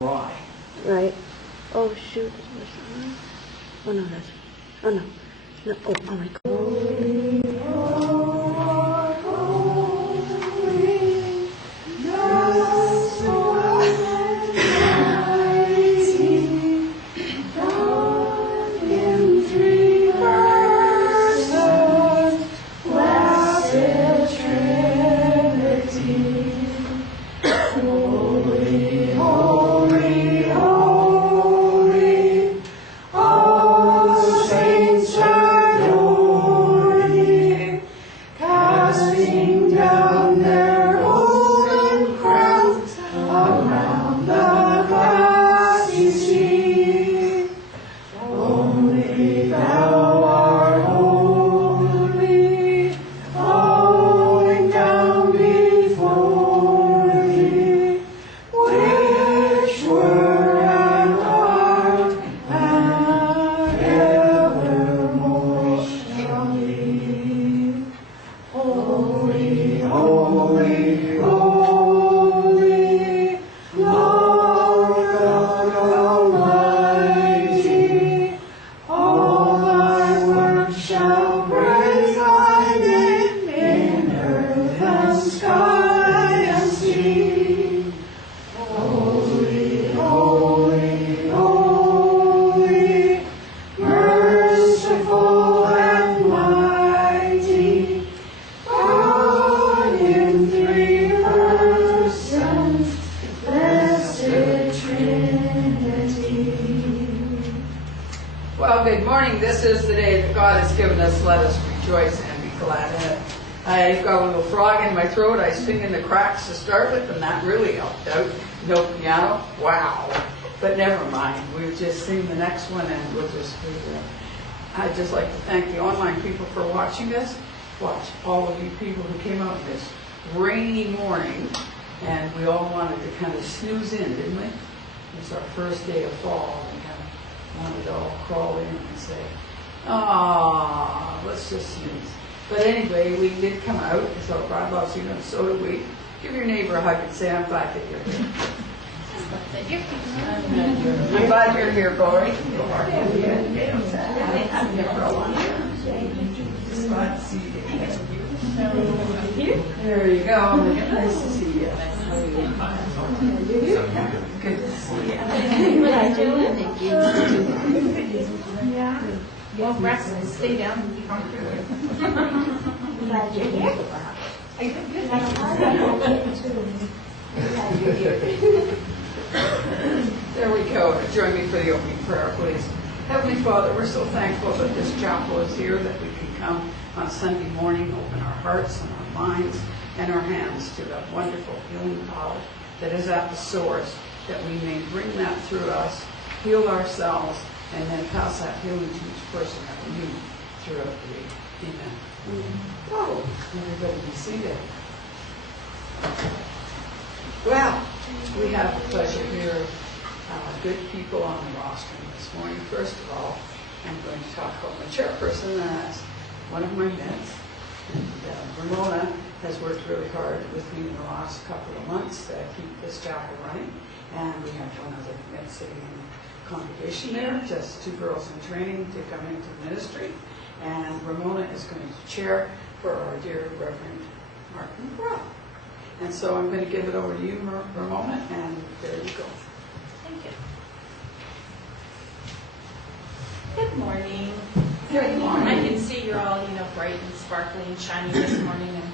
Why? Right. Oh shoot. Oh no, that's. Oh no. No. Oh my God. Well, good morning. This is the day that God has given us. Let us rejoice and be glad in it. I've got a little frog in my throat. I sing in the cracks to start with, and that really helped out. No piano. Wow. But never mind. We'll just sing the next one, and we'll just do that. I'd just like to thank the online people for watching us. Watch all of you people who came out this rainy morning, and we all wanted to kind of snooze in, didn't we? It was our first day of fall. We kind of wanted to all crawl in and say, let's just snooze. But anyway, we did come out, so God loves you, and so do we. Give your neighbor a hug and say, I'm glad that you're here. I'm glad you're here, Corey. I'm here for a long time. Just glad to see you. There you go. Nice to see you. Good to see you. Yeah. Well, rest and stay down and be comfortable. Glad you're here. There we go. Join me for the opening prayer, please. Heavenly Father, we're so thankful that this chapel is here, that we can come on Sunday morning, open our hearts and our minds and our hands to that wonderful healing power that is at the source, that we may bring that through us, heal ourselves, and then pass that healing to each person that we meet throughout the week. Amen. Oh, everybody be seated. Well, we have the pleasure here of good people on the rostrum this morning. First of all, I'm going to talk about my chairperson, and that's one of my minutes. And Ramona has worked really hard with me in the last couple of months to keep this chapel running. And we have one other commit sitting in the congregation there, just two girls in training to come into ministry. And Ramona is going to chair for our dear Reverend Martin Brough. And so I'm going to give it over to you, Ramona, and there you go. Thank you. Good morning. Good morning. I can see you're all, bright and sparkly and shiny this morning and,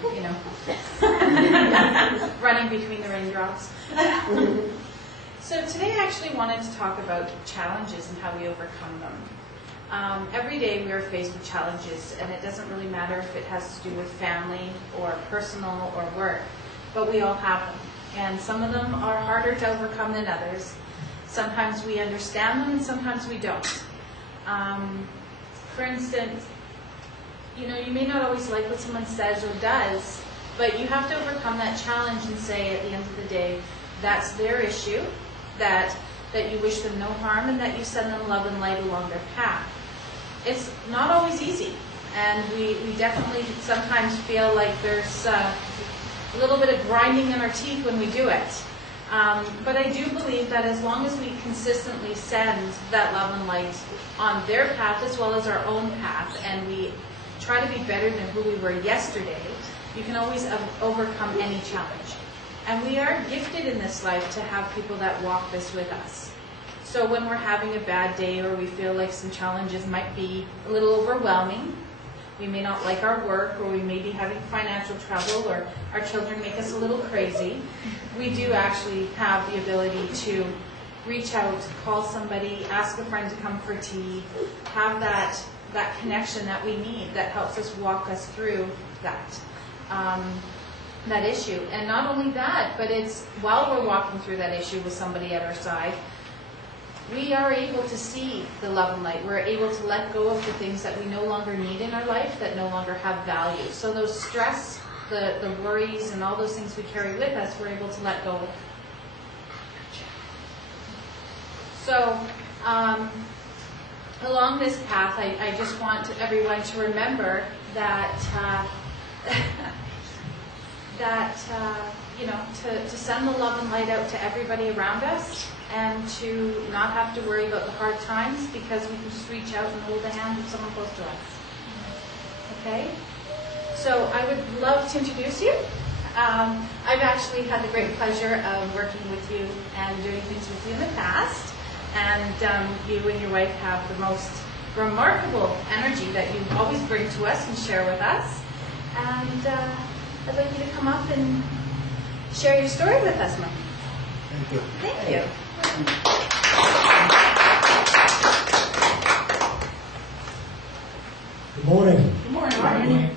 running between the raindrops. So today I actually wanted to talk about challenges and how we overcome them. Every day we are faced with challenges, and it doesn't really matter if it has to do with family or personal or work, but we all have them. And some of them are harder to overcome than others. Sometimes we understand them and sometimes we don't. For instance, you may not always like what someone says or does, but you have to overcome that challenge and say at the end of the day, that's their issue, that you wish them no harm, and that you send them love and light along their path. It's not always easy, and we definitely sometimes feel like there's a little bit of grinding in our teeth when we do it. But I do believe that as long as we consistently send that love and light on their path as well as our own path, and we try to be better than who we were yesterday, you can always overcome any challenge. And we are gifted in this life to have people that walk this with us. So when we're having a bad day or we feel like some challenges might be a little overwhelming, we may not like our work, or we may be having financial trouble, or our children make us a little crazy, we do actually have the ability to reach out, call somebody, ask a friend to come for tea, have that connection that we need that helps us walk us through that issue. And not only that, but it's while we're walking through that issue with somebody at our side, we are able to see the love and light. We're able to let go of the things that we no longer need in our life, that no longer have value. So those stress, the worries, and all those things we carry with us, we're able to let go of. So along this path, I just want everyone to remember that to send the love and light out to everybody around us, and to not have to worry about the hard times, because we can just reach out and hold the hand of someone close to us. Okay? So I would love to introduce you. I've actually had the great pleasure of working with you and doing things with you in the past. And you and your wife have the most remarkable energy that you always bring to us and share with us. And I'd like you to come up and share your story with us, Mike. Thank you. Thank you. Good morning. Good morning.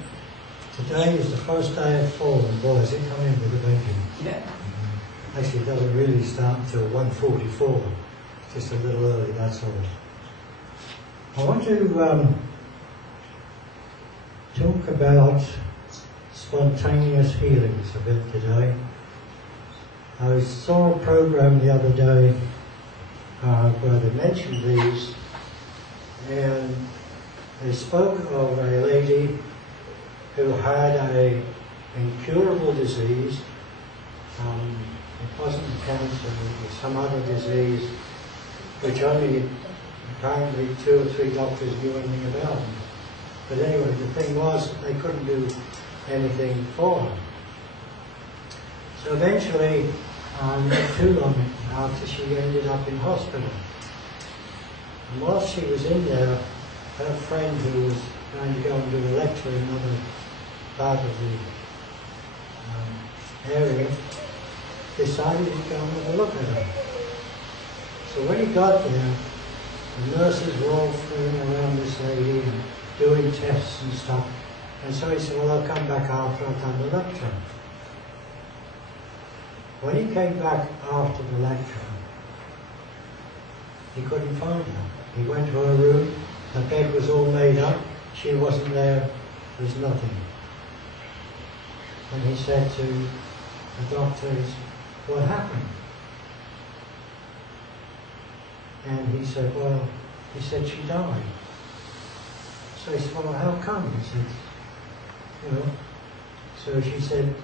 Today is the first day of fall, and boy, has it come in with a vengeance. Yeah. Actually, it doesn't really start until 1:44. Just a little early, that's all. I want to talk about spontaneous healings a bit today. I saw a program the other day where they mentioned these, and they spoke of a lady who had an incurable disease. It wasn't cancer, it was some other disease which only apparently 2 or 3 doctors knew anything about. But anyway, the thing was that they couldn't do anything for her. So eventually, not too long after, she ended up in hospital. And while she was in there, her friend, who was going to go and do a lecture in another part of the area, decided to go and have a look at her. So when he got there, the nurses were all fooling around this lady and doing tests and stuff. And so he said, well, I'll come back after I've done the lecture. When he came back after the lecture, he couldn't find her. He went to her room, her bed was all made up, she wasn't there, there was nothing. And he said to the doctors, what happened? And he said, well, she died. So he said, well, how come? He said, So he said,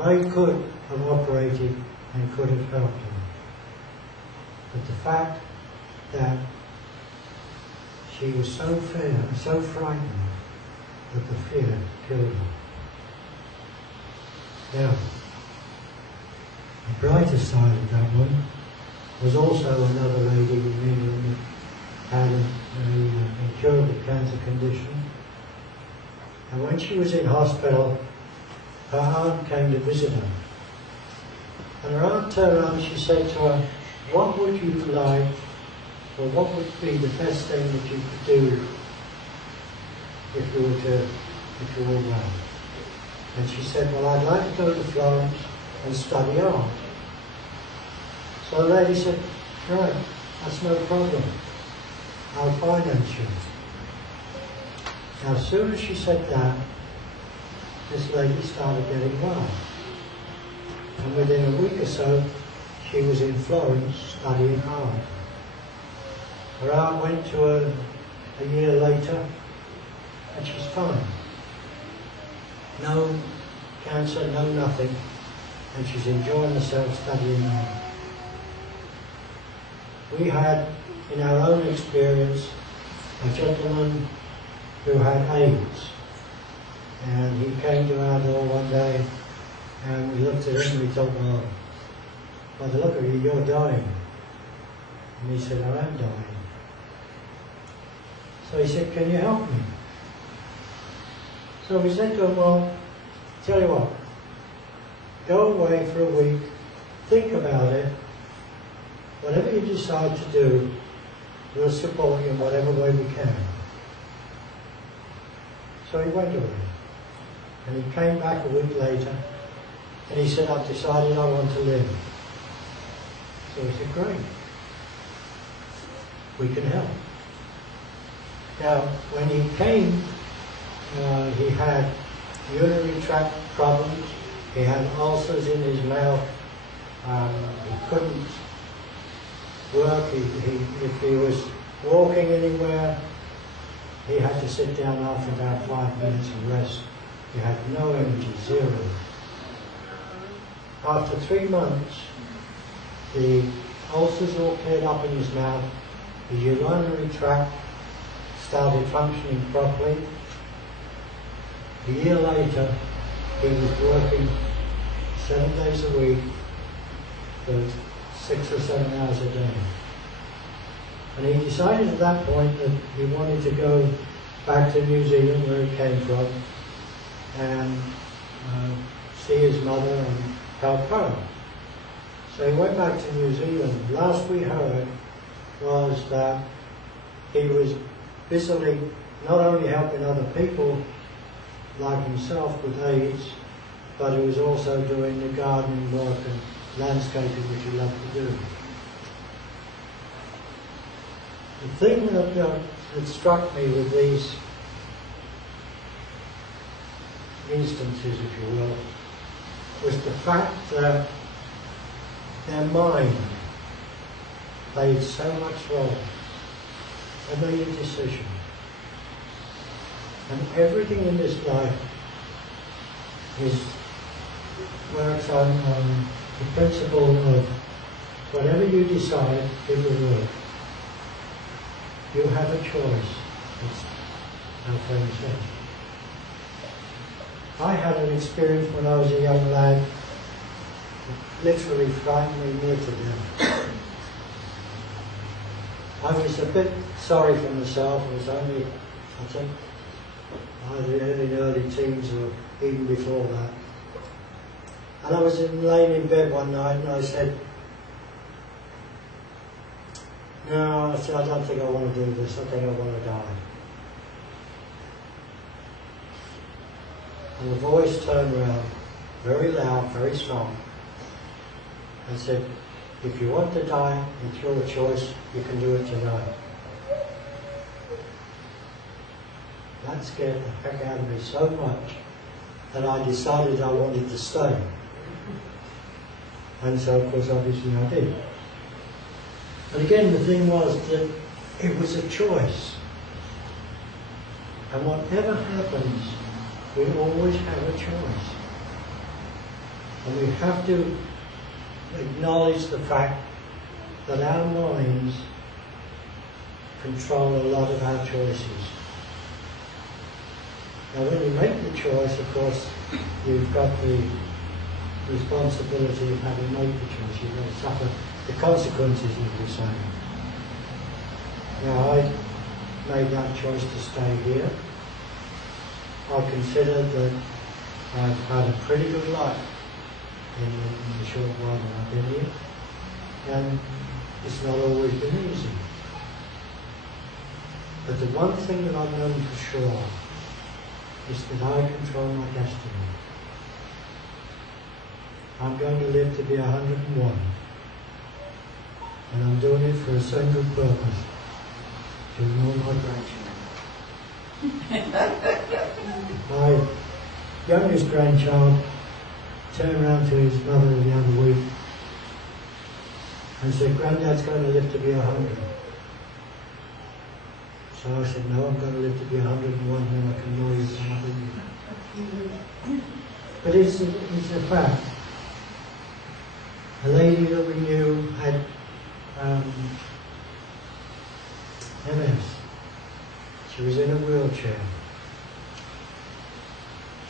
I could have operated and could have helped her. But the fact that she was so frightened that the fear killed her. Now, the brighter side of that one was also another lady in England that had an incurable cancer condition. And when she was in hospital, her aunt came to visit her. And her aunt turned around and she said to her, what would you like, or what would be the best thing that you could do if you were well? And she said, well, I'd like to go to Florence and study art. So the lady said, right, that's no problem. I'll finance you. Now, as soon as she said that, this lady started getting well. And within a week or so, she was in Florence studying art. Her aunt went to her a year later, and she's fine. No cancer, no nothing. and she's enjoying herself studying now. We had, in our own experience, a gentleman who had AIDS, and he came to our door one day, and we looked at him and we thought, well, by the look of you, you're dying. And he said, I am dying. So he said, can you help me? So we said to him, well, tell you what, go away for a week, think about it, whatever you decide to do, we'll support you in whatever way we can. So he went away, and he came back a week later, and he said, I've decided I want to live. So we said, great, we can help. Now, when he came, he had urinary tract problems, he had ulcers in his mouth, he couldn't work, if he was walking anywhere, he had to sit down after about 5 minutes and rest. He had no energy, zero. After 3 months, the ulcers all cleared up in his mouth, the urinary tract started functioning properly. A year later, he was working 7 days a week for 6 or 7 hours a day. And he decided at that point that he wanted to go back to New Zealand, where he came from, and see his mother and help her. So he went back to New Zealand. Last we heard was that he was busily not only helping other people like himself with AIDS, but he was also doing the gardening work and landscaping which he loved to do. The thing that struck me with these instances, if you will, was the fact that their mind played so much role. They made a decision. And everything in this life works on the principle of whatever you decide, it will work. You have a choice, as our friend said. I had an experience when I was a young lad that literally frightened me near to death. I was a bit sorry for myself. I was only, I think, either in early teens or even before that. And I was laying in bed one night and I said, no, I don't think I want to do this. I think I want to die. And the voice turned around, very loud, very strong, and said, if you want to die, it's your choice, you can do it tonight. That scared the heck out of me so much that I decided I wanted to stay. And so, of course, obviously I did. And again, the thing was that it was a choice. And whatever happens, we always have a choice. And we have to acknowledge the fact that our minds control a lot of our choices. Now when you make the choice, of course, you've got the responsibility of having made the choice. You've got to suffer the consequences of the same. Now I made that choice to stay here. I consider that I've had a pretty good life in the short while that I've been here, and it's not always been easy. But the one thing that I've known for sure is that I control my destiny. I'm going to live to be 101, and I'm doing it for a single purpose, to ignore my grandchildren. My youngest grandchild turned around to his mother the other week and said, Granddad's going to live to be 100. So I said, no, I'm going to live to be 101 and I can know you for another year. But it's a fact. A lady that we knew had MS. She was in a wheelchair.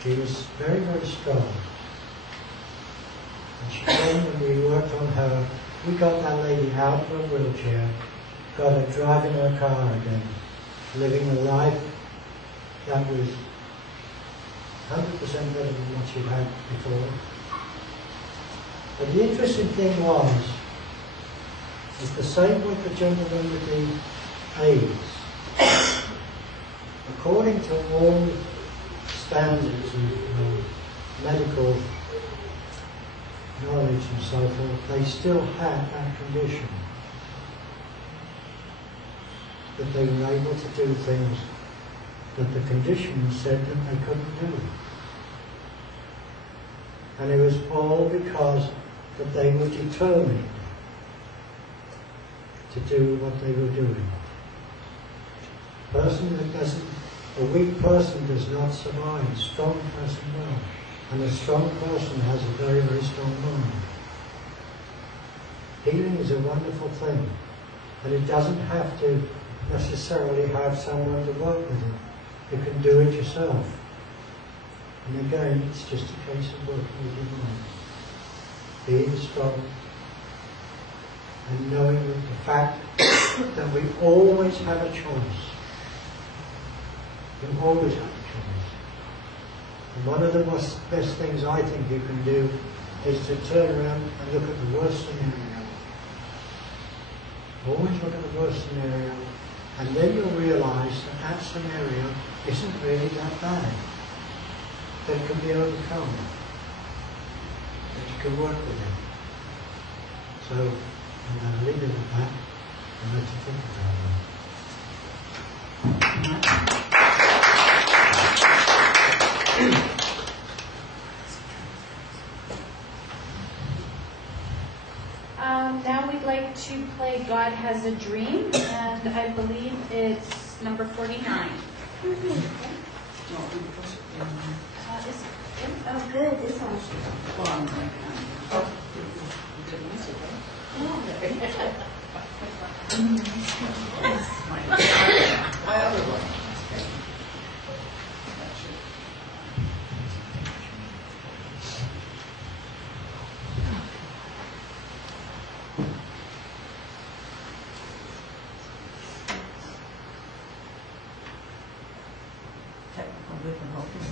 She was very, very strong. And she came and we worked on her. We got that lady out of her wheelchair, got her driving her car again, living a life that was 100% better than what she had before. But the interesting thing was, it's the same with the gentleman with the AIDS. According to all standards of medical knowledge and so forth, they still had that condition. That they were able to do things that the condition said that they couldn't do. And it was all because that they were determined to do what they were doing. A weak person does not survive, a strong person will. And a strong person has a very, very strong mind. Healing is a wonderful thing, and it doesn't have to necessarily have someone to work with it. You can do it yourself. And again, it's just a case of working with your mind. Being strong and knowing the fact that we always have a choice. You always have a choice. And one of the best things I think you can do is to turn around and look at the worst scenario. Always look at the worst scenario, and then you'll realise that that scenario isn't really that bad. That it can be overcome. That you can work with it. So I'm going to leave it at that and let you think about that. Now we'd like to play God Has a Dream, and I believe it's number 49. Oh, good. This one. My other one. Technical difficulties.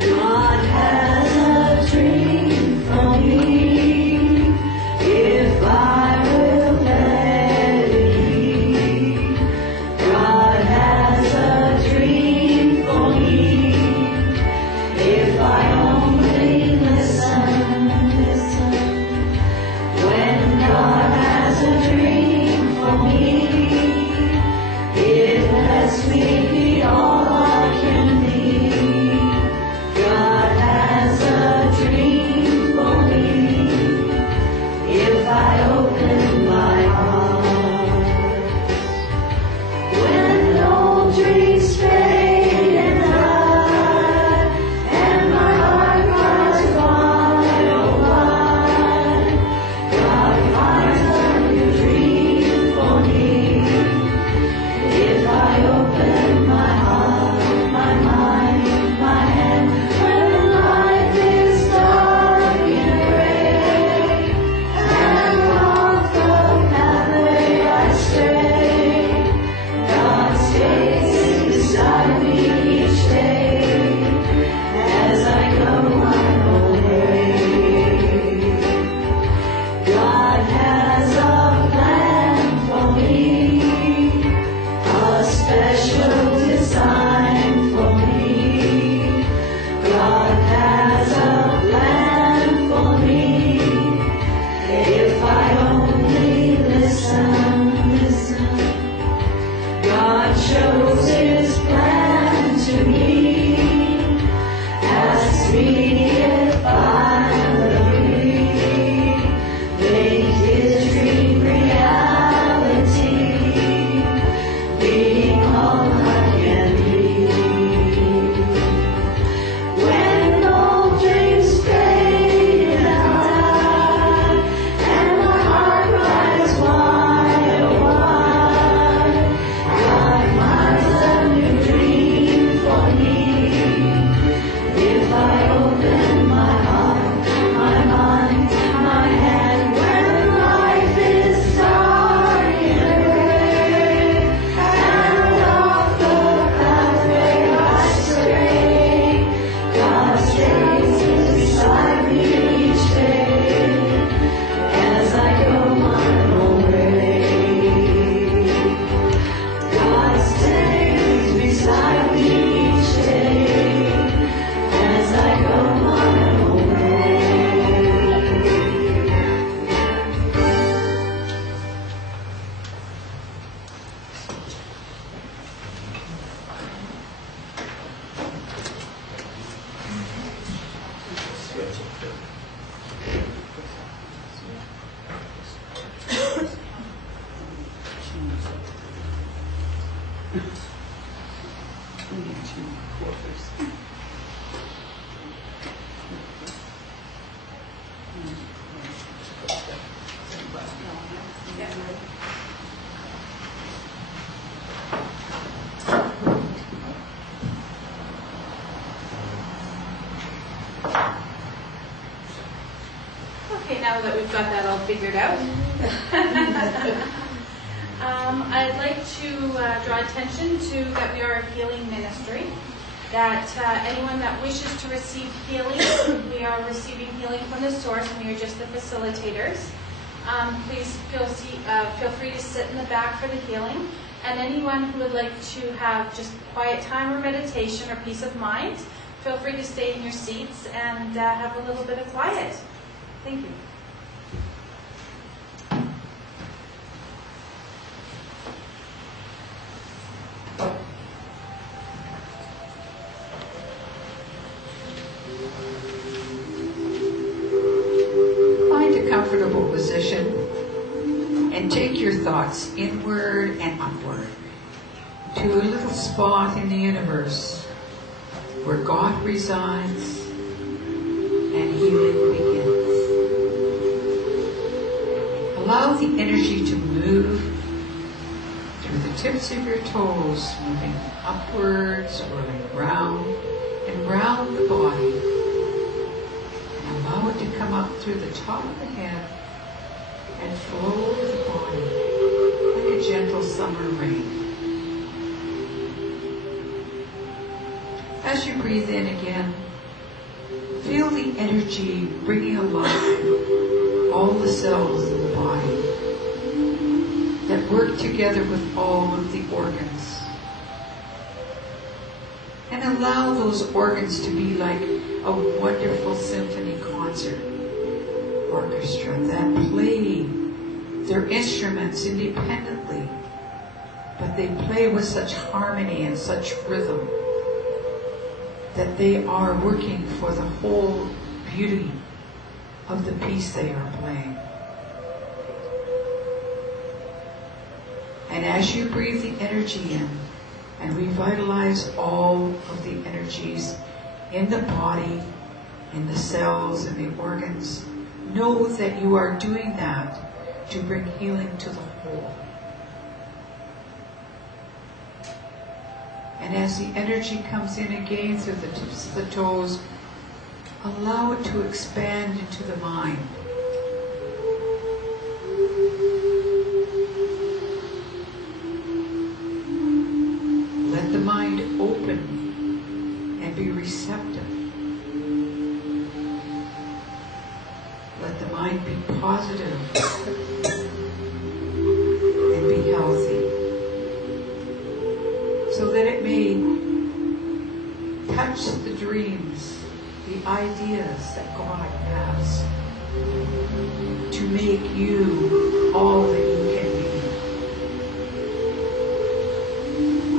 God has a dream for me. Okay, now that we've got that all figured out, I'd like to draw attention to that we are a healing ministry, that anyone that wishes to receive healing, we are receiving healing from the source, and we are just the facilitators. Please feel free to sit in the back for the healing. And anyone who would like to have just quiet time or meditation or peace of mind, feel free to stay in your seats and have a little bit of quiet. Thank you. Find a comfortable position and take your thoughts inward and upward to a little spot in the universe where God resides and healing begins. Allow the energy to move through the tips of your toes, moving upwards, swirling round and round the body. And allow it to come up through the top of the head and flow over the body like a gentle summer rain. As you breathe in again, feel the energy bringing alive all the cells in the body that work together with all of the organs. And allow those organs to be like a wonderful symphony concert orchestra that play their instruments independently, but they play with such harmony and such rhythm that they are working for the whole beauty of the piece they are playing. And as you breathe the energy in and revitalize all of the energies in the body, in the cells, and the organs, know that you are doing that to bring healing to the whole. And as the energy comes in again through the tips of the toes, allow it to expand into the mind. Let the mind open and be receptive. Let the mind be positive and be healthy, so that it may touch the dreams, the ideas that God has to make you all that you can be.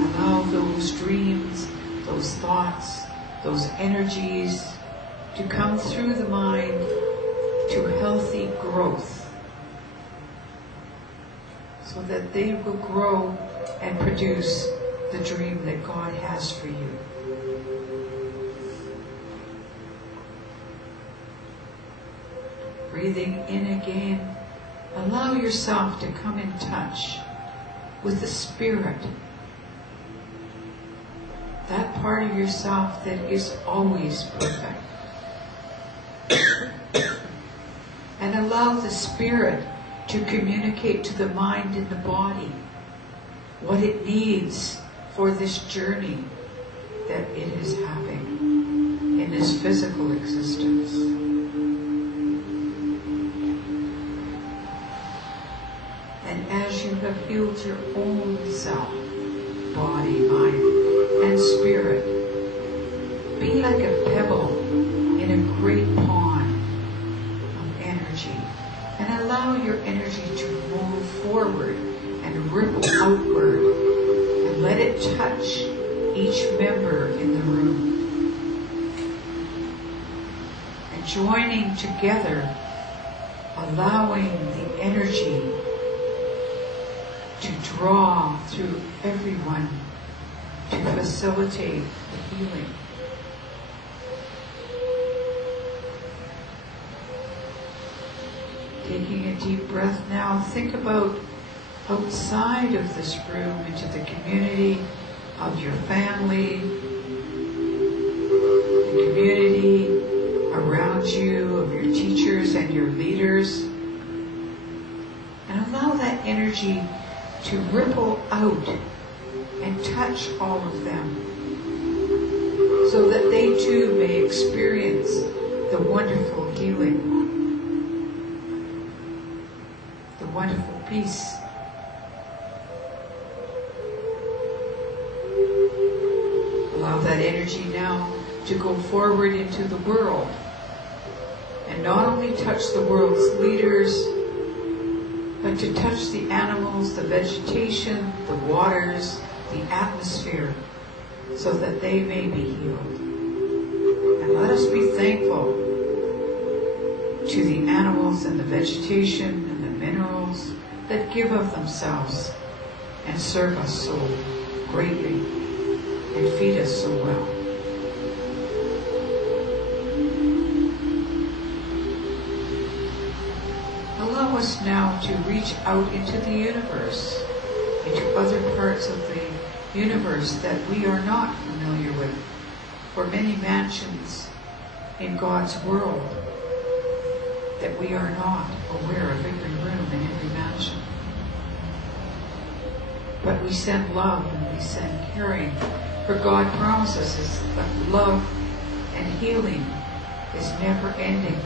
Allow those dreams, those thoughts, those energies to come through the mind to healthy growth, so that they will grow and produce the dream that God has for you. Breathing in again, allow yourself to come in touch with the Spirit, that part of yourself that is always perfect. And allow the Spirit to communicate to the mind and the body what it needs for this journey that it is having in this physical existence. And as you have healed your own self, body, mind, and spirit, be like a pebble in a great pond of energy, and allow your energy to move forward and ripple outward, and let it touch each member in the room. And joining together, allowing the energy to draw through everyone to facilitate the healing. taking a deep breath now, think about outside of this room into the community of your family, the community around you, of your teachers and your leaders. And allow that energy to ripple out and touch all of them so that they too may experience the wonderful healing, the wonderful peace. Allow that energy now to go forward into the world and not only touch the world's leaders, but to touch the animals, the vegetation, the waters, the atmosphere, so that they may be healed. And let us be thankful to the animals and the vegetation and the minerals that give of themselves and serve us so greatly and feed us so well. Allow us now to reach out into the universe, into other parts of the universe that we are not familiar with, for many mansions in God's world that we are not aware of every room and every mansion. But we send love and we send caring, for God promises us that love and healing is never ending.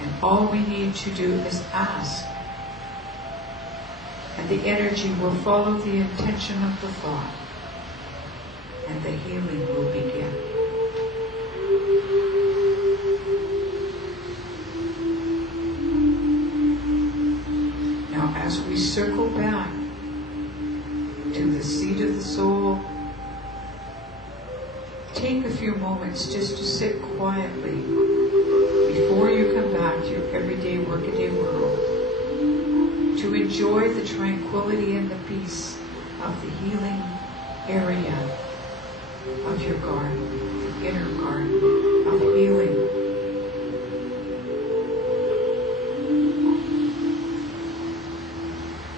And all we need to do is ask. And the energy will follow the intention of the thought. And the healing will begin. Now as we circle back to the seat of the soul, take a few moments just to sit quietly before you come back to your everyday workaday world, to enjoy the tranquility and the peace of the healing area of your garden, the inner garden of healing.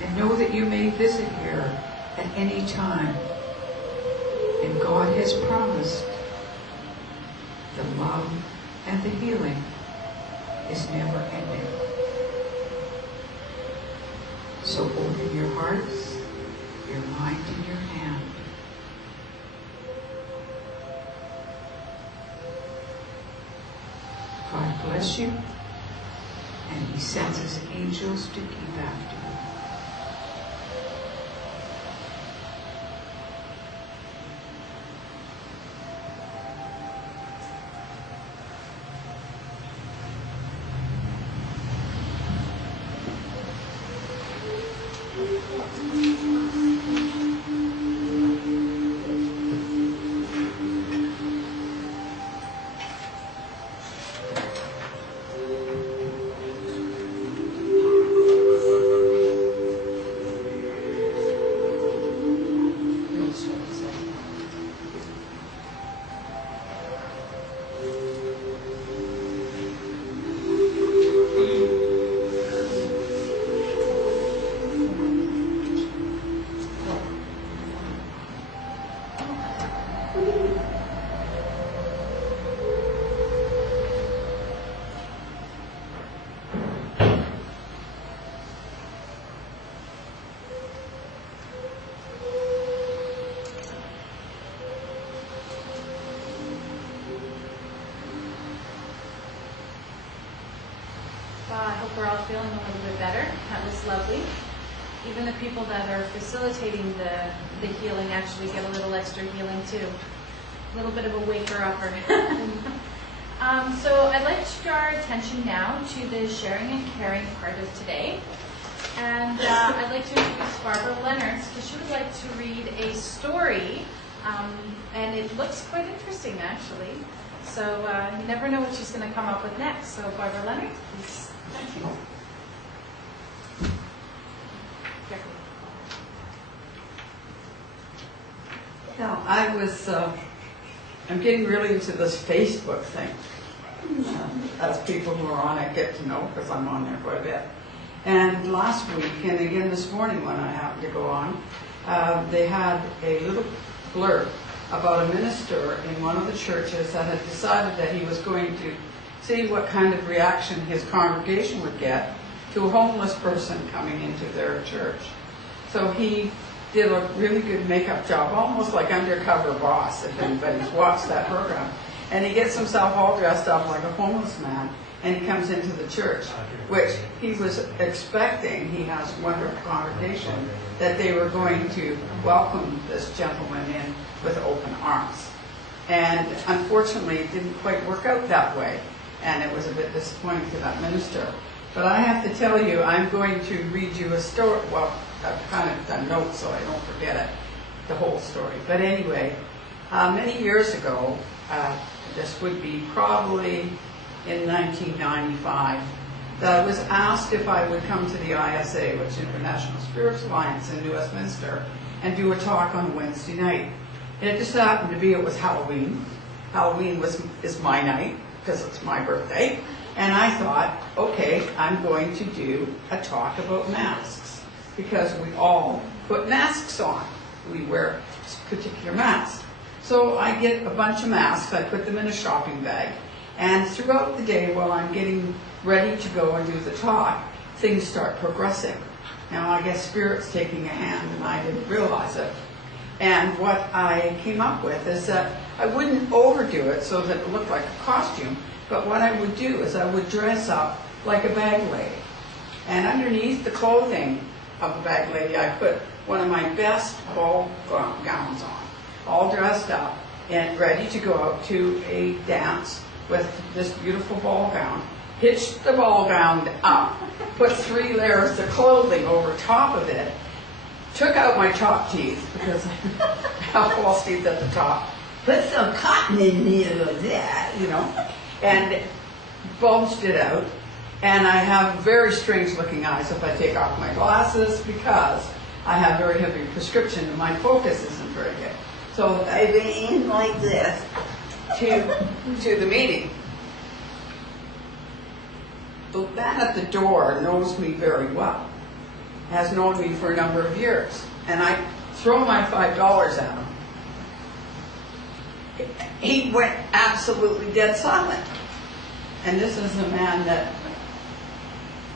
And know that you may visit here at any time. And God has promised the love and the healing is never ending. So open your hearts, your mind and your hand. God bless you, and He sends His angels to keep after you. I hope we're all feeling a little bit better. That was lovely. Even the people that are facilitating the healing actually get a little extra healing too. A little bit of a waker-upper. So I'd like to draw our attention now to the sharing and caring part of today. And I'd like to introduce Barbara Leonards, because she would like to read a story. And it looks quite interesting, actually. So you never know what she's going to come up with next. So Barbara Leonards, please. Thank you. Now, I'm getting really into this Facebook thing. As people who are on it get to know, because I'm on there quite a bit. And last week, and again this morning when I happened to go on, they had a little blurb about a minister in one of the churches that had decided that he was going to see what kind of reaction his congregation would get to a homeless person coming into their church. So he did a really good makeup job, almost like Undercover Boss, if anybody's watched that program. And he gets himself all dressed up like a homeless man, and he comes into the church, which he was expecting. He has a wonderful congregation, that they were going to welcome this gentleman in with open arms. And unfortunately, it didn't quite work out that way, and it was a bit disappointing to that minister. But I have to tell you, I'm going to read you a story. Well, I've kind of done notes so I don't forget it, the whole story. But anyway, many years ago, this would be probably in 1995, that I was asked if I would come to the ISA, which is International Spirits Alliance in New Westminster, and do a talk on Wednesday night. And it just happened to be it was Halloween. Halloween is my night, because it's my birthday. And I thought, okay, I'm going to do a talk about masks, because we all put masks on. We wear particular masks. So I get a bunch of masks, I put them in a shopping bag, and throughout the day while I'm getting ready to go and do the talk, things start progressing. Now I guess Spirit's taking a hand and I didn't realize it. And what I came up with is that I wouldn't overdo it so that it looked like a costume, but what I would do is I would dress up like a bag lady. And underneath the clothing of a bag lady, I put one of my best ball gowns on, all dressed up and ready to go out to a dance with this beautiful ball gown. Hitched the ball gown up, put 3 layers of clothing over top of it, took out my top teeth, because I have false teeth at the top, put some cotton in the middle of that, you know, and bulged it out. And I have very strange looking eyes if I take off my glasses, because I have very heavy prescription and my focus isn't very good. So I went in like this to the meeting. The man at the door knows me very well, has known me for a number of years, and I throw my $5 at him. He went absolutely dead silent. And this is a man that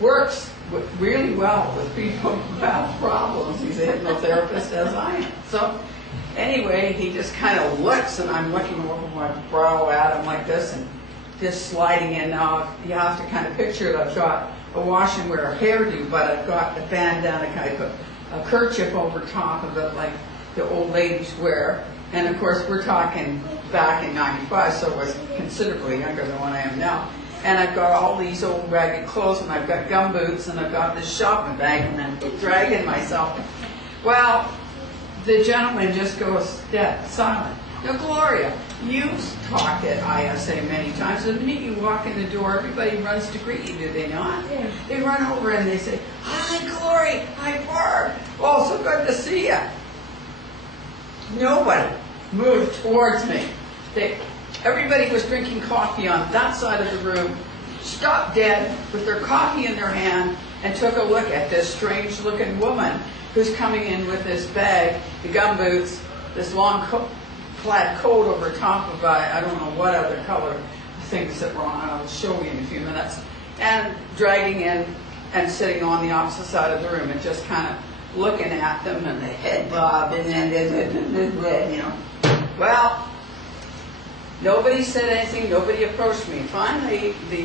works really well with people who have problems. He's a hypnotherapist, as I am. So anyway, he just kind of looks, and I'm looking over my brow at him like this, and just sliding in. Now, you have to kind of picture it. I've got a wash and wear hairdo, but I've got the bandana, kind of put a kerchief over top of it like the old ladies wear. And of course, we're talking back in 95, so I was considerably younger than what I am now. And I've got all these old ragged clothes, and I've got gum boots, and I've got this shopping bag, and I'm dragging myself. Well, the gentleman just goes dead silent. Now, Gloria, you've talked at ISA many times. The minute you walk in the door, everybody runs to greet you, do they not? Yeah. They run over and they say, "Hi, Glory. Hi, Barb. Oh, so good to see you." Nobody moved towards me. Everybody was drinking coffee on that side of the room, stopped dead with their coffee in their hand, and took a look at this strange-looking woman who's coming in with this bag, the gum boots, this long plaid coat over top of, I don't know what other color things that were on. I'll show you in a few minutes. And dragging in and sitting on the opposite side of the room and just kind of looking at them, and the head bob, and then, you know. Well, nobody said anything, nobody approached me. Finally, the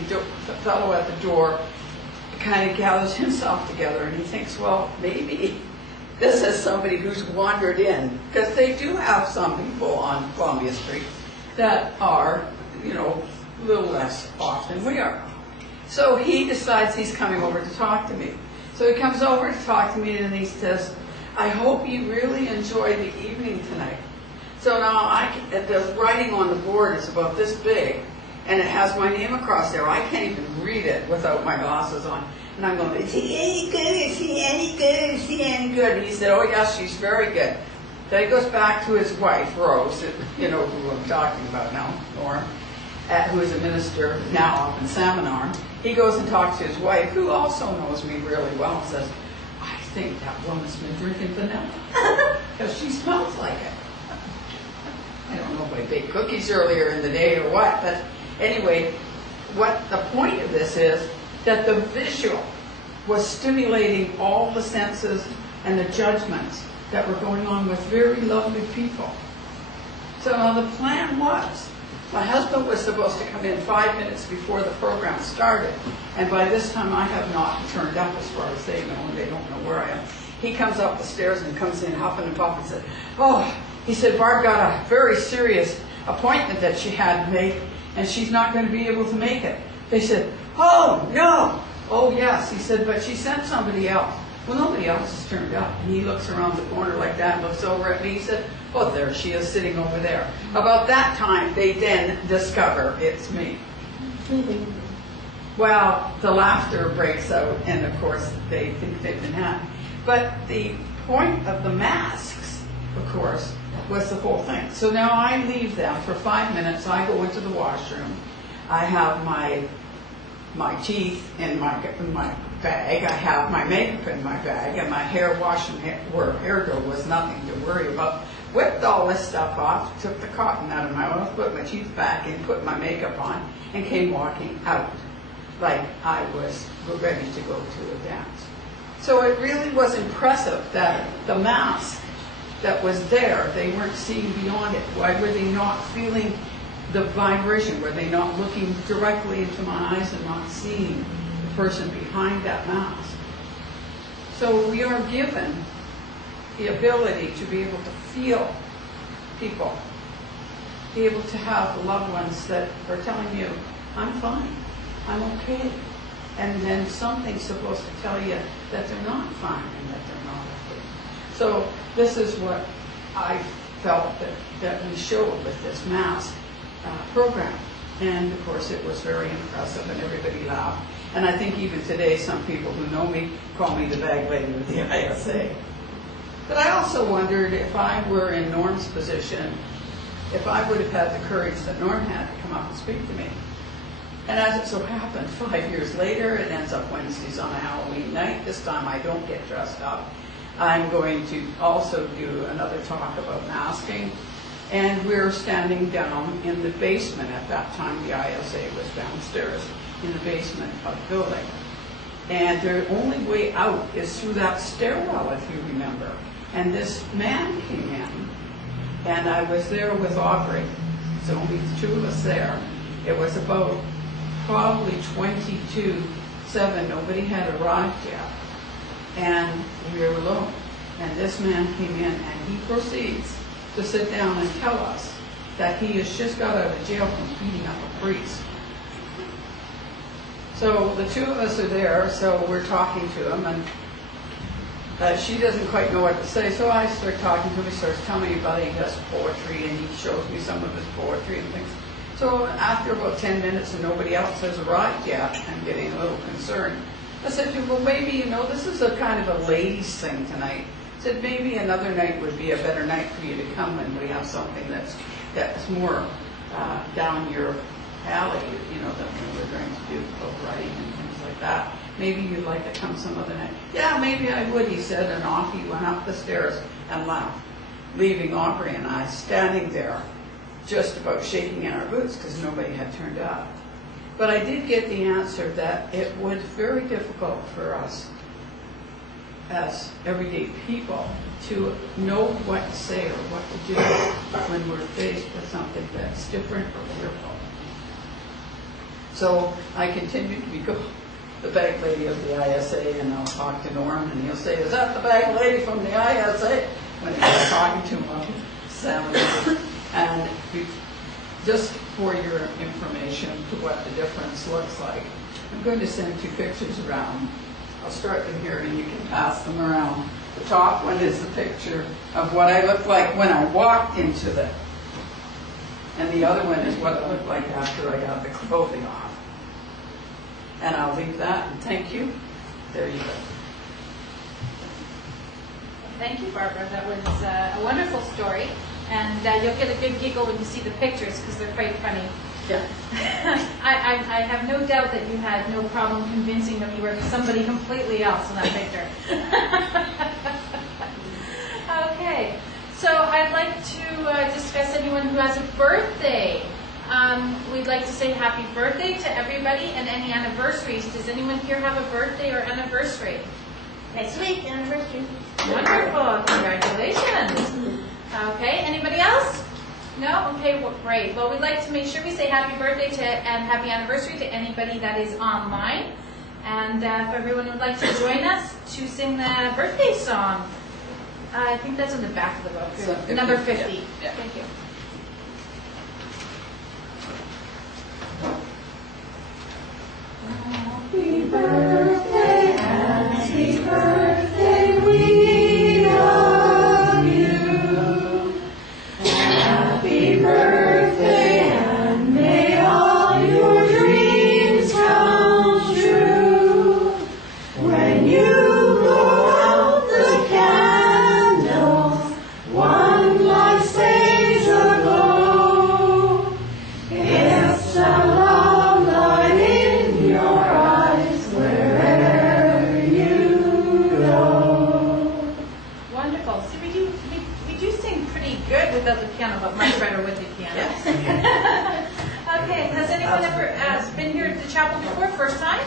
fellow at the door kind of gathers himself together, and he thinks, well, maybe this is somebody who's wandered in, because they do have some people on Columbia Street that are, you know, a little less off than we are. So he decides he's coming over to talk to me. So he comes over to talk to me, and he says, "I hope you really enjoy the evening tonight." So now the writing on the board is about this big, and it has my name across there. I can't even read it without my glasses on. And I'm going, "Is he any good? Is he any good? Is he any good?" And he said, "Oh, yes, she's very good." Then he goes back to his wife, Rose, you know who I'm talking about now, Lauren. who is a minister now up in Salmon Arm, he goes and talks to his wife, who also knows me really well, and says, I think that woman's been drinking vanilla because she smells like it. I don't know if I baked cookies earlier in the day or what, but anyway, what the point of this is that the visual was stimulating all the senses and the judgments that were going on with very lovely people. So now the plan was, my husband was supposed to come in 5 minutes before the program started, and by this time I have not turned up as far as they know, and they don't know where I am. He comes up the stairs and comes in huffing and puffing and said, oh, he said, Barb got a very serious appointment that she had to make, and she's not going to be able to make it. They said, oh, no. Oh, yes. He said, but she sent somebody else. Well, nobody else has turned up. And he looks around the corner like that, looks over at me. He said, oh, there she is sitting over there. About that time, they then discover it's me. Well, the laughter breaks out, and of course, they think they've been had. But the point of the masks, of course, was the whole thing. So now I leave them for 5 minutes. I go into the washroom. I have my teeth in my bag. I have my makeup in my bag, and my hair washing where hair was nothing to worry about. Whipped all this stuff off, took the cotton out of my mouth, put my teeth back in, put my makeup on, and came walking out like I was ready to go to a dance. So it really was impressive that the mask that was there, they weren't seeing beyond it. Why were they not feeling the vibration? Were they not looking directly into my eyes and not seeing the person behind that mask? So we are given the ability to be able to feel people, be able to have loved ones that are telling you, I'm fine, I'm okay. And then something's supposed to tell you that they're not fine and that they're not okay. So this is what I felt that we showed with this mask program. And of course it was very impressive and everybody laughed. And I think even today some people who know me call me the bag lady of the ISA. But I also wondered if I were in Norm's position, if I would have had the courage that Norm had to come up and speak to me. And as it so happened, 5 years later, it ends up Wednesdays on a Halloween night. This time I don't get dressed up. I'm going to also do another talk about masking. And we're standing down in the basement. At that time, the ISA was downstairs in the basement of the building. And the only way out is through that stairwell, if you remember. And this man came in, and I was there with Aubrey. So only the two of us there. It was about probably 22:07. Nobody had arrived yet. And we were alone. And this man came in, and he proceeds to sit down and tell us that he has just got out of jail from beating up a priest. So the two of us are there, so we're talking to him, and she doesn't quite know what to say, so I start talking to him. He starts telling me about it. He does poetry, and he shows me some of his poetry and things. So after about 10 minutes and nobody else has arrived yet, I'm getting a little concerned. I said to him, well, maybe, this is a kind of a ladies' thing tonight. I said, maybe another night would be a better night for you to come when we have something that's more down your alley, that we were going to do boat riding and things like that. Maybe you'd like to come some other night. Yeah, maybe I would, he said, and off he went up the stairs and left, leaving Aubrey and I standing there just about shaking in our boots because nobody had turned up. But I did get the answer that it was very difficult for us as everyday people to know what to say or what to do when we're faced with something that's different or fearful. So I continue to be the bag lady of the ISA, and I'll talk to Norm, and he'll say, is that the bag lady from the ISA? When he was talking to him, Sam. And just for your information to what the difference looks like, I'm going to send 2 pictures around. I'll start them here and you can pass them around. The top one is the picture of what I looked like when I walked into the, and the other one is what I looked like after I got the clothing off. And I'll leave that, and thank you. There you go. Thank you, Barbara. That was a wonderful story. And you'll get a good giggle when you see the pictures because they're quite funny. Yeah. I have no doubt that you had no problem convincing them you were somebody completely else in that picture. Okay, so I'd like to discuss anyone who has a birthday. We'd like to say happy birthday to everybody and any anniversaries. Does anyone here have a birthday or anniversary? Next week, anniversary. Wonderful, congratulations. Okay, anybody else? No? Okay, well, great. Well, we'd like to make sure we say happy birthday to and happy anniversary to anybody that is online. And if everyone would like to join us to sing the birthday song. I think that's in the back of the book. So, Number 50. Yeah. Thank you. Happy birthday, we love you. Happy birthday, and may all your dreams come true. When you blow out the candles, one light stays aglow. It's a love light in your eyes wherever you go. Wonderful. See, we do sing pretty good without the piano, but much better with the piano. Okay, has anyone ever been here at the chapel before? First time?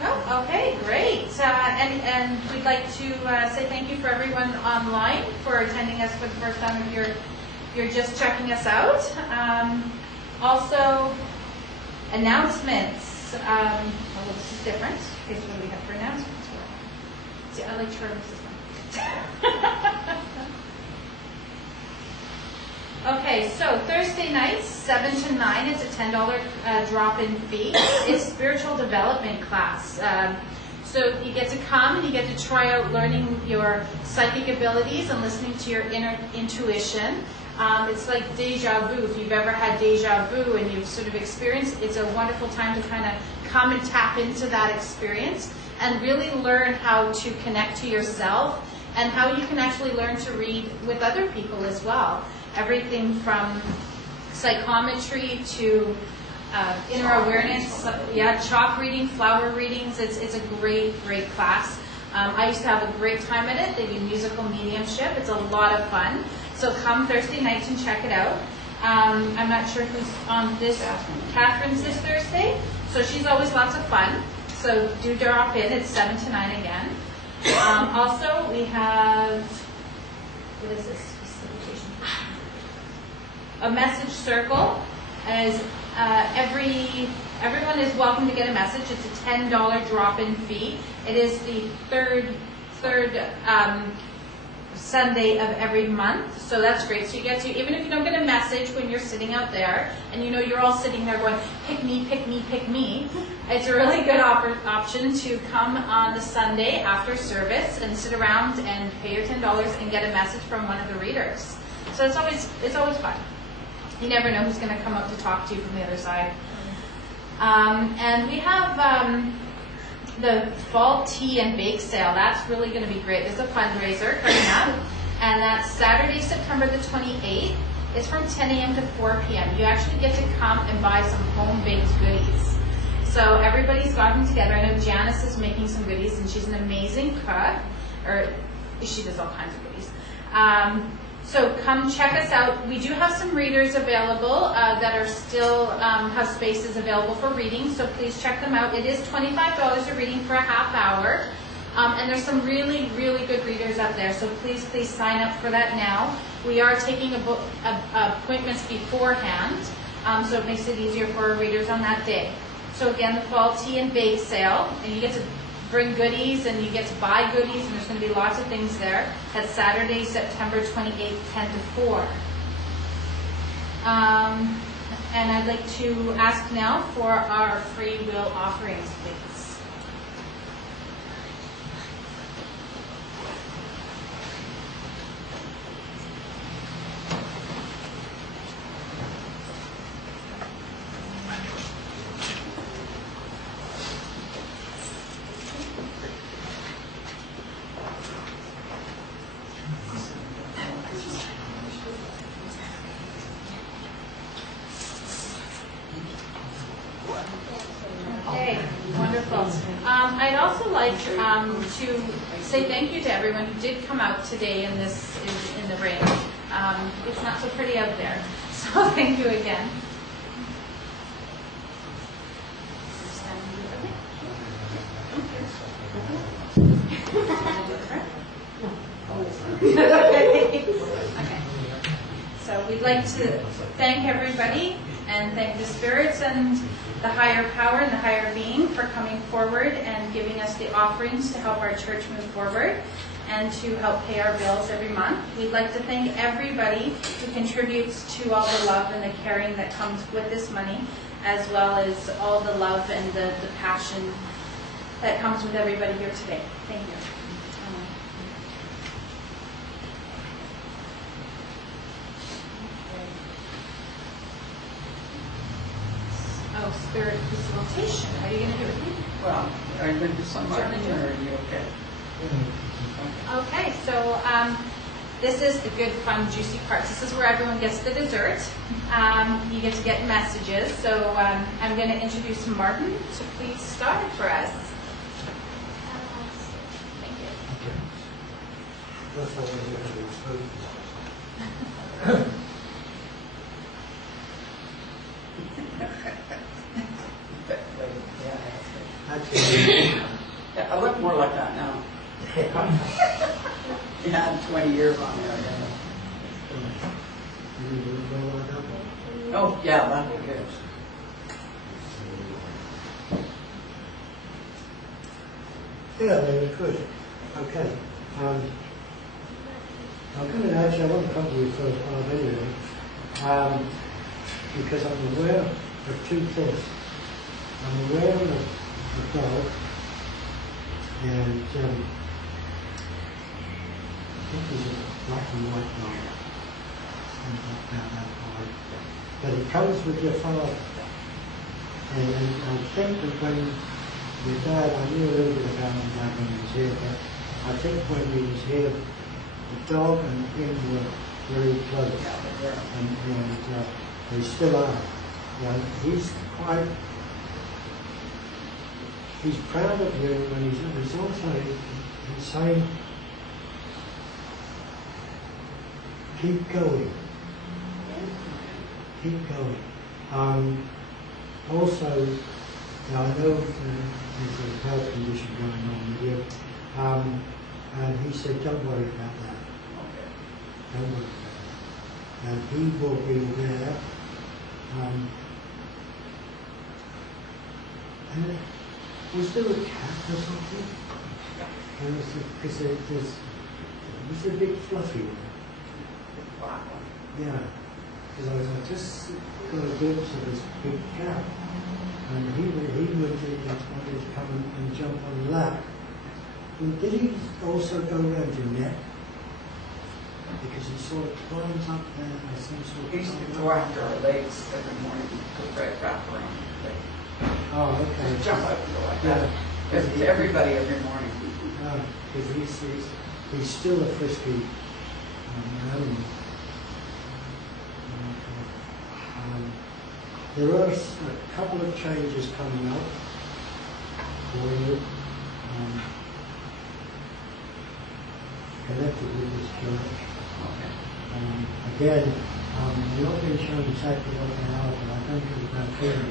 No? Okay, great. And we'd like to say thank you for everyone online for attending us for the first time if you're just checking us out. Also, announcements. Well, this is different. Okay, so what do we have for announcements? See, I like Charlie's one. Okay, so Thursday nights, 7 to 9, it's a $10 drop-in fee. It's spiritual development class. So you get to come and you get to try out learning your psychic abilities and listening to your inner intuition. It's like deja vu. If you've ever had deja vu and you've sort of experienced, it's a wonderful time to kind of come and tap into that experience and really learn how to connect to yourself and how you can actually learn to read with other people as well. Everything from psychometry to inner awareness, chalk reading, flower readings. It's a great class. I used to have a great time at it. They do musical mediumship. It's a lot of fun. So come Thursday nights and check it out. I'm not sure who's on this. Catherine's this Thursday. So she's always lots of fun. So do drop in. It's 7 to 9 again. Also, we have, what is this? A message circle. As everyone is welcome to get a message. It's a $10 drop-in fee. It is the third Sunday of every month, so that's great. So you get to, even if you don't get a message when you're sitting out there, and you know you're all sitting there going, pick me, pick me, pick me, it's a really good option to come on the Sunday after service and sit around and pay your $10 and get a message from one of the readers. So it's always fun. You never know who's going to come up to talk to you from the other side. And we have the fall tea and bake sale. That's really going to be great. There's a fundraiser coming up, and that's Saturday, September the 28th. It's from 10 a.m. to 4 p.m. You actually get to come and buy some home-baked goodies. So everybody's gotten together. I know Janice is making some goodies, and she's an amazing cook, or she does all kinds of goodies. So come check us out. We do have some readers available that are still have spaces available for reading, so please check them out. It is $25 a reading for a half hour, and there's some really, really good readers up there, so please sign up for that now. We are taking appointments beforehand, so it makes it easier for our readers on that day. So again, the fall tea and bake sale, and you get to bring goodies and you get to buy goodies, and there's going to be lots of things there. That's Saturday, September 28th, 10 to 4. And I'd like to ask now for our free will offerings, please. Okay, wonderful. I'd also like to say thank you to everyone who did come out today in the rain. It's not so pretty out there, so thank you again. Okay. So we'd like to thank everybody and thank the spirits and the higher power and the higher being for coming forward and giving us the offerings to help our church move forward and to help pay our bills every month. We'd like to thank everybody who contributes to all the love and the caring that comes with this money, as well as all the love and the passion that comes with everybody here today. Thank you. Oh, spirit facilitation. Are you going to do it? Well, are you going to do something or are you okay? Okay, so this is the good, fun, juicy part. This is where everyone gets the dessert. You get to get messages. So I'm going to introduce Martin to please start it for us. Thank you. That's all I have to do. Actually, Yeah, I look more like that now. Yeah, 20 years on there. Oh, yeah, that'd be good. yeah, they were good. Okay. I'm going to actually, I want to come to you first part anyway, because I'm aware of two things. I'm aware of the dog, and I think he's a black and white dog. But it comes with your father. And I think that when your dad, I knew a little bit about my dad when he was here, but I think when he was here, the dog and him were very close. And they still are. He's proud of you, and he's also he's saying, keep going. Keep going. Also, I know there's a health condition going on with you, and he said, don't worry about that. Don't worry about that. And he will be there. And was there a cat or something? And it's a big fluffy one. Yeah. Because I just got a glimpse of this big cat, and he wanted to come and jump on the lap. And did he also go around your neck? Because he sort of climbs up there and some sort of... He used to go after our legs every morning, go right wrap around the leg. Oh, okay. Just jump up and go like that. To everybody every morning. Because he's still a frisky animal. There are a couple of changes coming up for you, connected with this church. Again, you're not being shown exactly what they are, but I don't think about feeling it.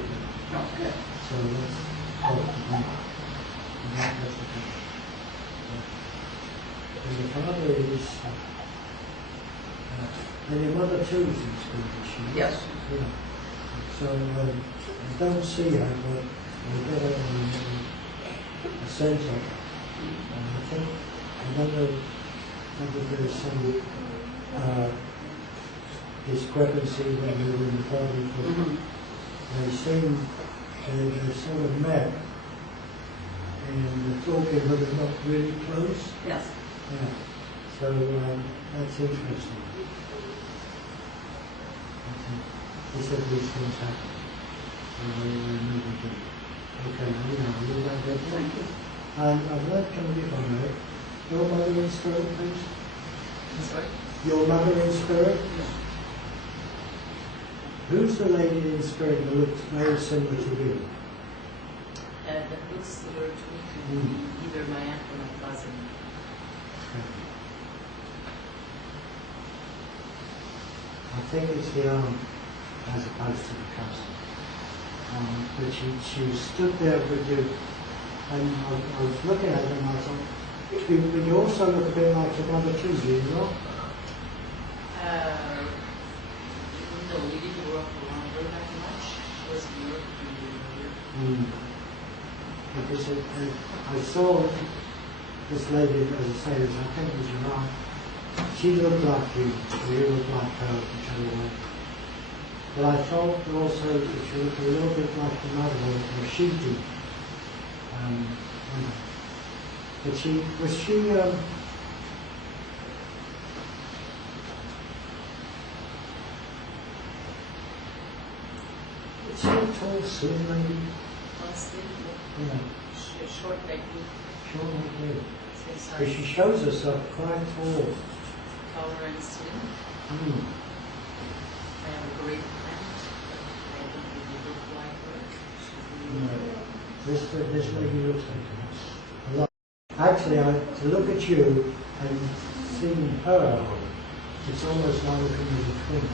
Okay. So let's talk about that. That's okay. And your father is, and your mother too is in school this year. Yes. Yeah. So I don't see her, but I get a sense of it. I think another there's some discrepancy when we were in the party, but they seem they're sort of met, and they're talking, but they're not really close. Yes. Yeah. So that's interesting. He said these things happen. Okay, you got that. Thank you. I'd like to come if I may. Your mother in spirit, please. Sorry? Your mother in spirit? Yes. Who's the lady in spirit that looks very similar to you? that looks similar to me to be either my aunt or my cousin. I think it's the aunt as opposed to the cousin. But she stood there with you, and I was looking at her and I thought, but you also look a bit like your mother too, do you not? No, we didn't grow up around her that much. She was in Europe when we were here. Because I saw this lady, as I say, I think it was your aunt. She looked like you looked like her, whichever way. But I thought also that she looked a little bit like your mother, or she did. But was she a tall, slim lady? Honestly, Yeah. short like me. Short like you. Same But size. she shows herself quite tall. Taller and slim. Mm. I have a great aunt, but I don't really look like her. She's No. really This lady looks like her. A lot. Actually, to look at you and seeing her, it's almost like looking at a twin.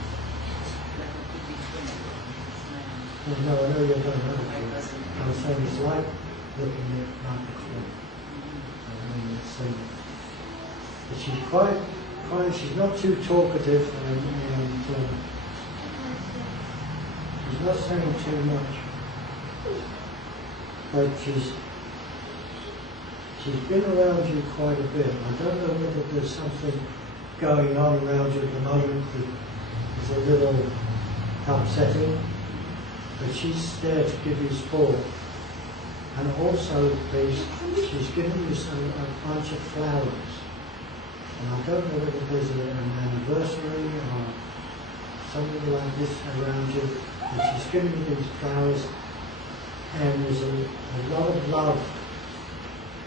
like a could be twin. It's my aunt. Well, no, I know you don't know the My twin. cousin. I was saying it's like looking at like a twin. But she's quite, she's not too talkative and she's not saying too much. But she's been around you quite a bit. I don't know whether there's something going on around you at the moment that is a little upsetting, but she's there to give you support. And also, she's given you a bunch of flowers. And I don't know whether there's an anniversary or something like this around you, but she's given you these flowers, and there's a lot of love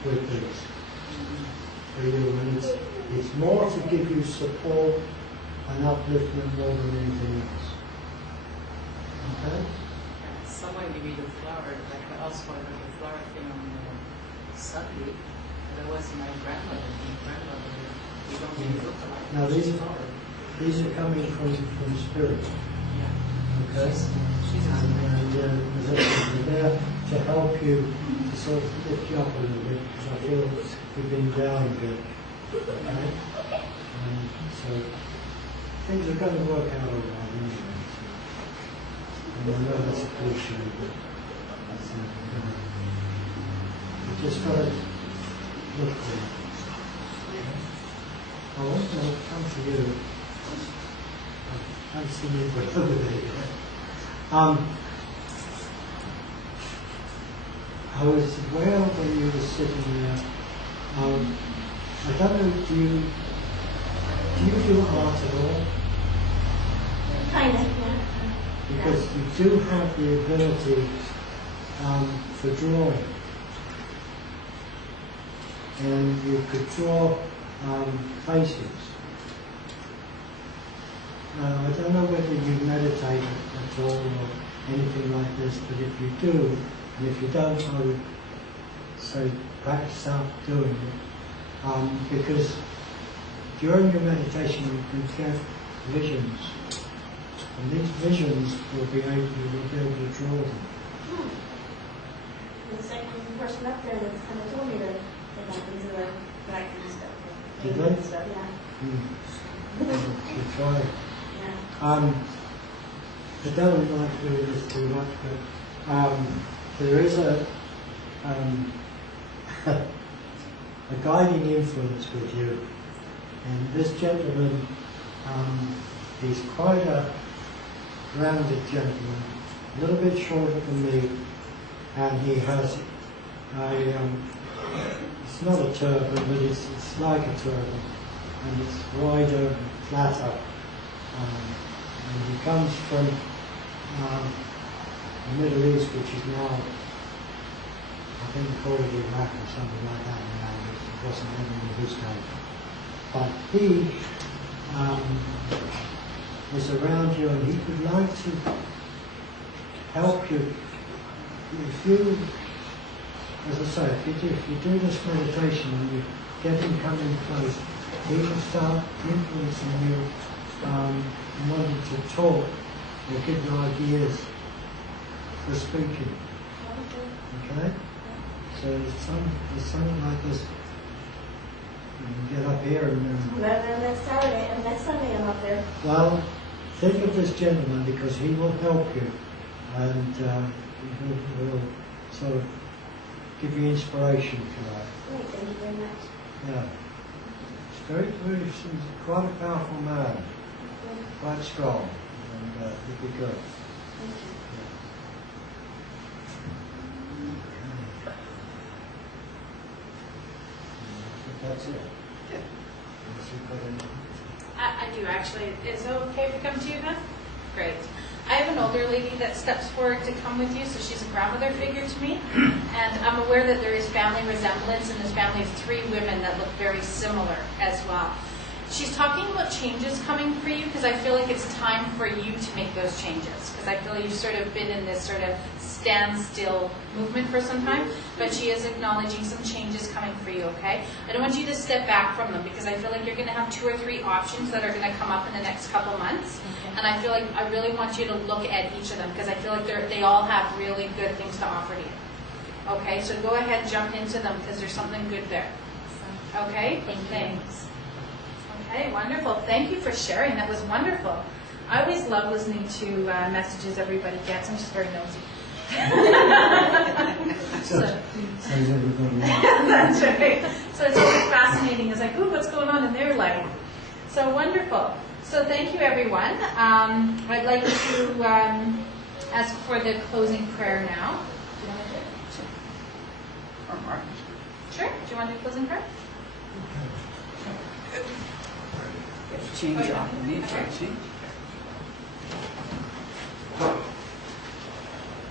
with these for you. And it's more to give you support and upliftment more than anything else. Okay? Someone gave me the flower, like I also got the flower thing on Sunday. That was my grandmother. We don't really look alike. Now She's these taller. are coming from spirit. Yeah. Okay? She's And they're there to help you, to sort of lift you up a little bit, because I feel you've been down a bit. Okay? And so things are going to work out all right anyway. And I know that's a cliche, but that's you just got to look for it. I want to come to you. I see you over there. I was aware when you were sitting there. I don't know, do you do art at all? Kind of, yeah. Because you do have the ability for drawing. And you could draw faces. I don't know whether you meditate at all or anything like this, but if you do, and if you don't, I would say practice out doing it. Because during your meditation you can get visions. And these visions will be able to draw them. The second person up there that kind of told me that they got into the back and stuff. Did they? And stuff, yeah. You try it. Yeah. I don't like doing this too much, but there is a guiding influence with you. And this gentleman, he's quite a rounded gentleman, a little bit shorter than me, and he has it's not a turban, but it's like a turban, and it's wider and flatter. And he comes from the Middle East, which is now, I think they call it Iraq or something like that now. It wasn't any of his time. But he is around you, and he would like to help you. If you as I say, if you do this meditation and you get him coming close, he will start influencing you and wanting to talk or give you ideas for speaking. Okay? So there's something like this. You can get up here and Next Saturday and next Sunday I'm up there. well, think of this gentleman because he will help you and he will sort of give you inspiration if you like. Great, thank you very much. Yeah. He's quite a powerful man, quite strong, and he'll be good. Thank you. That's it. Yeah. Unless you've got any- I do actually. Is it okay if we come to you, Beth? Great. I have an older lady that steps forward to come with you, so she's a grandmother figure to me. And I'm aware that there is family resemblance in this family of 3 women that look very similar as well. She's talking about changes coming for you because I feel like it's time for you to make those changes. Because I feel you've sort of been in this sort of standstill movement for some time, but she is acknowledging some changes coming for you, okay? I don't want you to step back from them because I feel like you're going to have 2 or 3 options that are going to come up in the next couple months. Okay. And I feel like I really want you to look at each of them because I feel like they all have really good things to offer to you. Okay, so go ahead and jump into them because there's something good there. Okay? Thanks. Okay, wonderful. Thank you for sharing. That was wonderful. I always love listening to messages everybody gets. I'm just very nosy. So everybody else. That's right. So it's always fascinating. It's like, ooh, what's going on in their life? So wonderful. So thank you, everyone. I'd like to ask for the closing prayer now. Do you want to do it? Or Mark. Sure. Do you want to do closing prayer? Get the change off the knee change.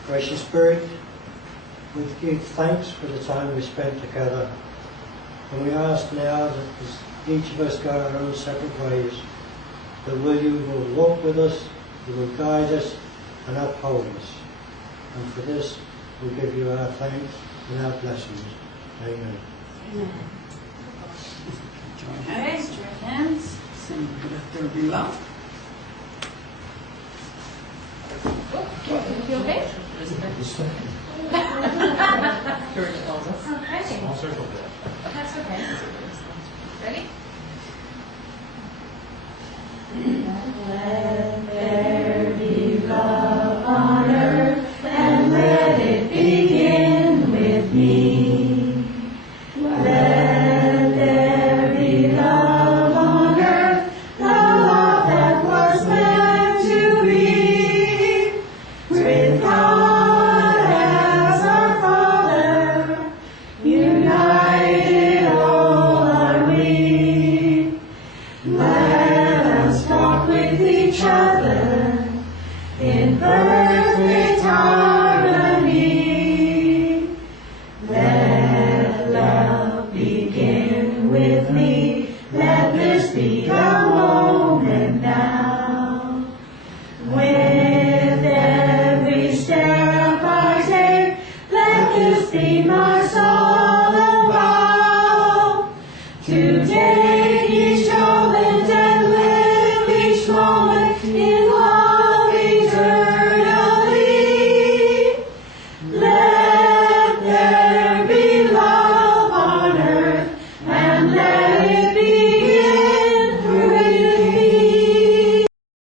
Gracious Spirit, we give thanks for the time we spent together. And we ask now that as each of us go our own separate ways, that you will walk with us, you will guide us and uphold us. And for this, we give you our thanks and our blessings. Amen. Amen. Join Okay, hands. join hands. Sing Good There Be Love. You okay? George tells us. Okay. Small circle bit. That's okay. Ready? Let there be love on earth, and let it begin with me. Let there be love on earth, the love that was meant to be. With God as our Father, united all are we. Let us walk with each other in perfect harmony. Let love begin with me. Let this be the moment now. With every step I take, let this be my